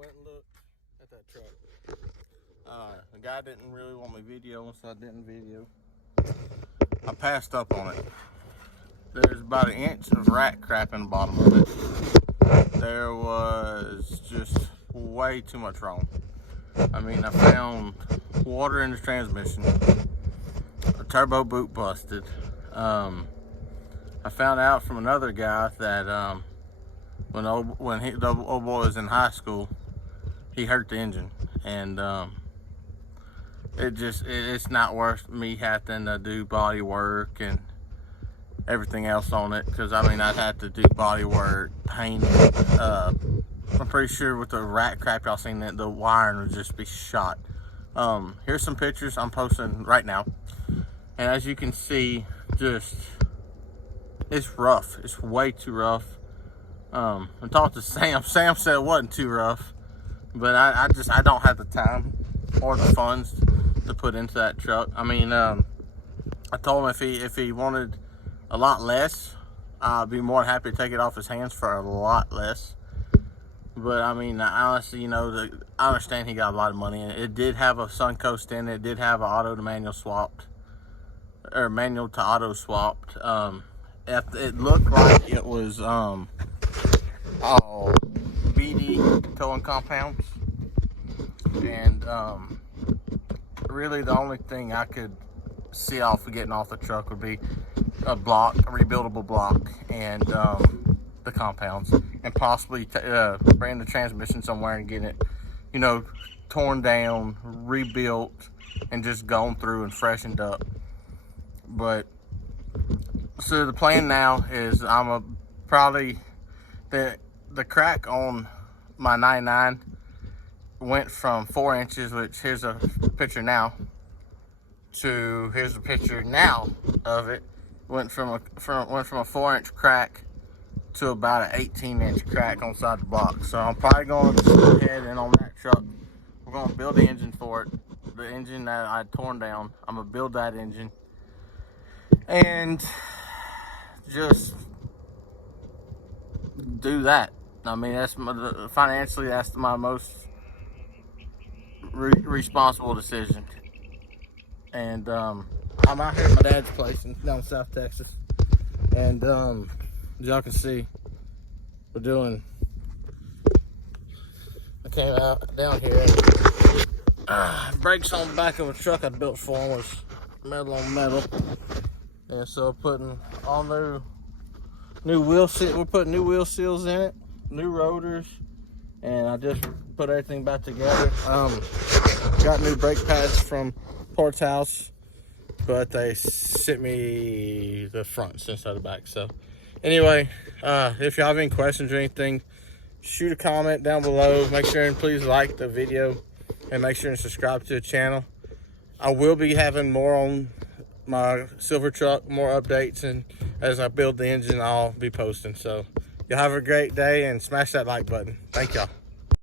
went and looked at that truck. The guy didn't really want me videoing, so I didn't video. I passed up on it. There's about an inch of rat crap in the bottom of it. There was just way too much wrong. I mean, I found water in the transmission, a turbo boot busted. I found out from another guy that when the old boy was in high school, he hurt the engine, and it's not worth me having to do body work and everything else on it, because I mean, I'd have to do body work, paint it. I'm pretty sure with the rat crap y'all seen, that the wiring would just be shot. Here's some pictures I'm posting right now, and as you can see, just it's rough. It's way too rough. I talked to Sam. Sam said it wasn't too rough, but I don't have the time or the funds to put into that truck. I mean, I told him if he wanted a lot less, I'd be more than happy to take it off his hands for a lot less. But I mean, honestly, you know, I understand he got a lot of money in it. It did have a Suncoast in it. It did have an auto to manual swapped, or manual to auto swapped. It looked like it was all BD towing compounds, and really the only thing I could see off of getting off the truck would be a rebuildable block, and the compounds, and possibly bring the transmission somewhere and get it, you know, torn down, rebuilt, and just gone through and freshened up. But so the plan now is probably the crack on my 99 went from 4 inches, which here's a picture now, to here's a picture now of it. Went from a 4-inch crack to about an 18-inch crack on the side of the block. So I'm probably going to go ahead and on that truck, we're going to build the engine for it. The engine that I torn down, I'm going to build that engine. And just do that. I mean, financially, that's my most responsible decision. And I'm out here at my dad's place down in South Texas, and as y'all can see, I came out down here. Brakes on the back of a truck I built for him was metal on metal, and so putting all new wheel seal. We're putting new wheel seals in it, new rotors, and I just put everything back together. Got new brake pads from Port's house, but they sent me the front instead of the back. So anyway, if y'all have any questions or anything, shoot a comment down below. Make sure and please like the video, and make sure and subscribe to the channel. I will be having more on my silver truck, more updates, and as I build the engine, I'll be posting. So y'all have a great day, and smash that like button. Thank y'all.